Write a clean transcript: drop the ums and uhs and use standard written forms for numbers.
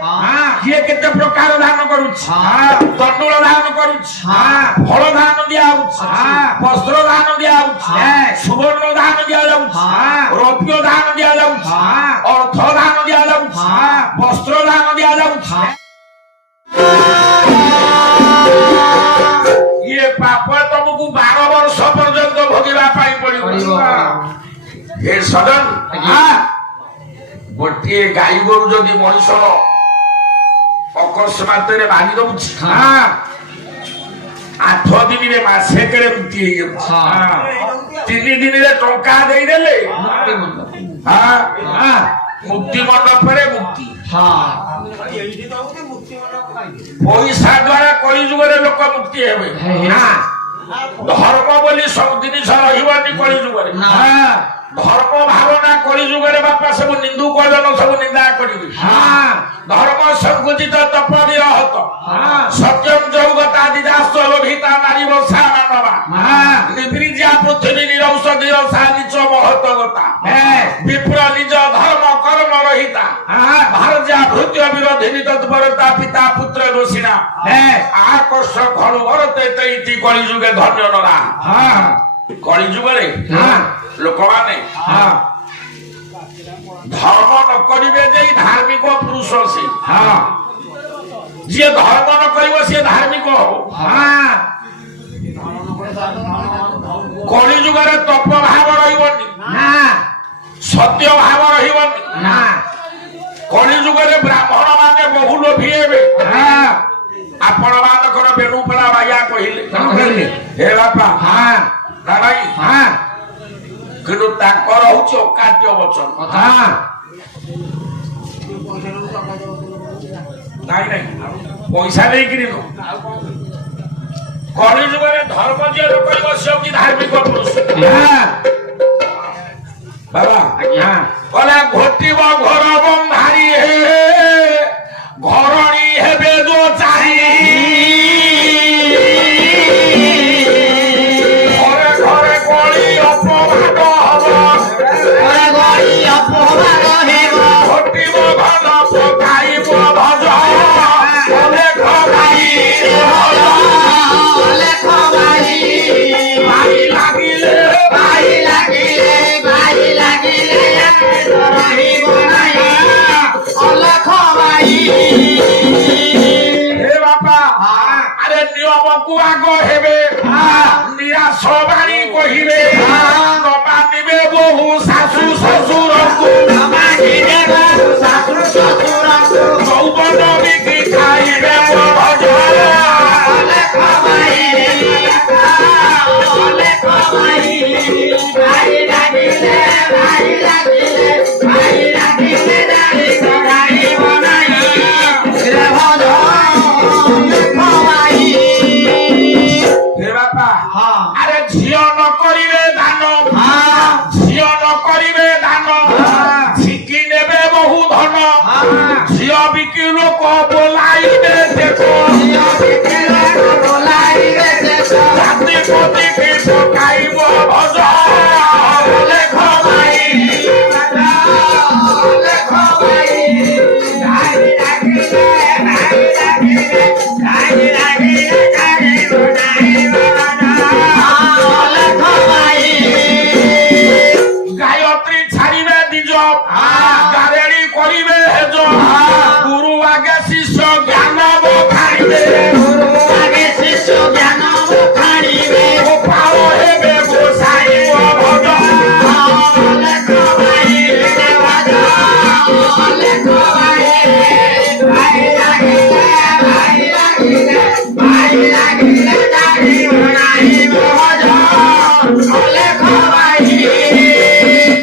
किए केते प्रकार दान करूछ तंडुल दान करूछ फल दान दिया वस्त्र दान दिया सुवर्ण दान दिया रौप्य दान दिया अर्थ दान दिया वस्त्र दान दिया ये पाप तुमको 12 वर्ष पर्यंत भोगिबा पाई पड़िबो हे सदन गोटे गाई गोरु जदि मनुष्य अकस्मात मारी दौ 8 दिन मसे मुक्ति 3 दिन टंका देदेले मुक्ति मंडप मुक्ति पैसा द्वारा कली जुगे लोक मुक्ति हे धर्म बोली सब जिनिस रही कली जुगे धर्म भावना कली जुगे बापा सब निंदु कदन सब निंदा करेंगे धर्म संकुचित तप निरहत सत्यम जौगता दिदास लोभिता नारी बसा मानवा निवृज्या पृथ्वी निरौषधि रसा निच महत्वगता विप्र निज धर्म कर्म रहिता भारजा भृत्य विरोधिनी तत्परता पिता पुत्र दोषिणा आकर्ष घणु भरते तैति कली जुगे धन्य नरा कली जुगे लोक माने धर्म न करिवे जे धार्मिक पुरुष से जे धर्म न करिवो से धार्मिक हो कली जुगरे तप भाव रहिबनी सत्य भाव रहिबनी कली जुगरे ब्राह्मण माने बहु लोभी हेबे आपण मानकर बेणुपड़ा भाइया कहिले हे बापा ना भाई किंतु ताकर होउछ अकाट्य वचन नहीं पैसा नहीं कि कली जुगरे धर्म जे लोक से धार्मिक पुरुष बाबा कला घोटिब घर बंधारी हे घरणी हेबे दो चाही घरे घरे कली अपभाग घोटिब घन पकाइब भज आग हेबे निराश बाणी कहिबे नमानिबे बहु सासु ससुर यौवन बिकी खाइबे भज लोक बोलाइबे